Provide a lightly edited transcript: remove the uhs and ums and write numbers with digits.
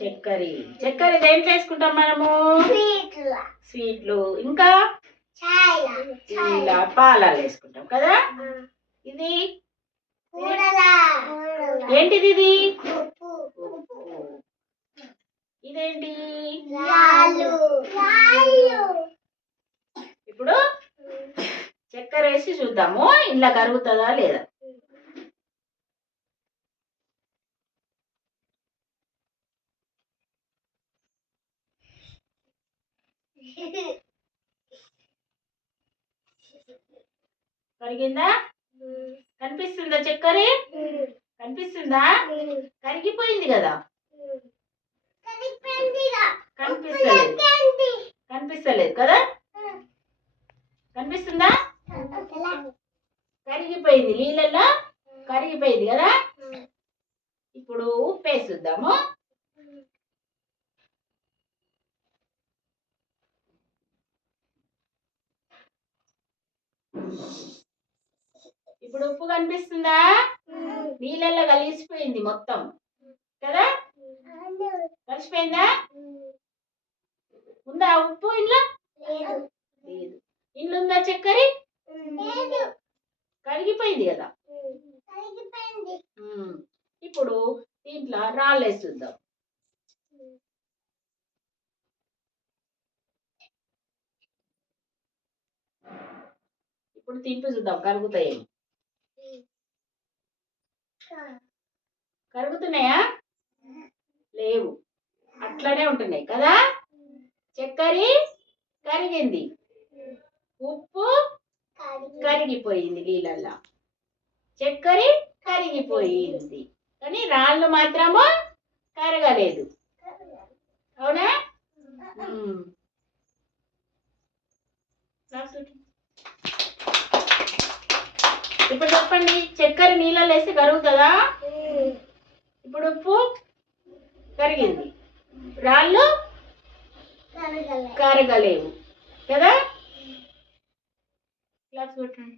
చక్కెర చక్కెర దేంట్లో వేసుకుంటాం మనము? స్వీట్లు ఇంకా ఇలా పాలాలు వేసుకుంటాం కదా. ఇది ఏంటిది? ఇది ఇదేంటి? ఇప్పుడు చక్కెర వేసి చూద్దాము ఇంట్లో కరుగుతుందా లేదా. కరిగిందా? కనిపిస్తుందా చక్కెర? కనిపిస్తుందా? కరిగిపోయింది కదా. కనిపిస్తలేదు కదా. కనిపిస్తుందా? కరిగిపోయింది, నీళ్ళల్లో కరిగిపోయింది కదా. ఇప్పుడు ఉప్పు వేసుద్దాము. ఇప్పుడు ఉప్పు కనిపిస్తుందా? నీళ్ళల్లో కలిసిపోయింది మొత్తం కదా. కలిసిపోయిందా? ఉందా ఉప్పు ఇంట్లో? లేదు. ఇంట్లో ఉందా చక్కెర? కరిగిపోయింది కదా. ఇప్పుడు దీంట్లో రాళ్ళు వేసుద్దాం. ఇప్పుడు తింటూ చూద్దాం కరుగుతాయేమో. కరుగుతున్నాయా? లేవు, అట్లనే ఉంటున్నాయి కదా. చక్కెర కరిగింది, ఉప్పు కరిగిపోయింది నీళ్ళల్లో. చక్కెర కరిగిపోయింది కానీ రాళ్ళు మాత్రము కరగలేదు. అవునా? ఇప్పుడు చెప్పండి, చక్కెర నీళ్ళలో వేసి కరుగుతుందా? ఇప్పుడు ఉప్పు కరిగింది, రాళ్ళు కరగలేవు కదా. క్లాస్ పెట్టండి.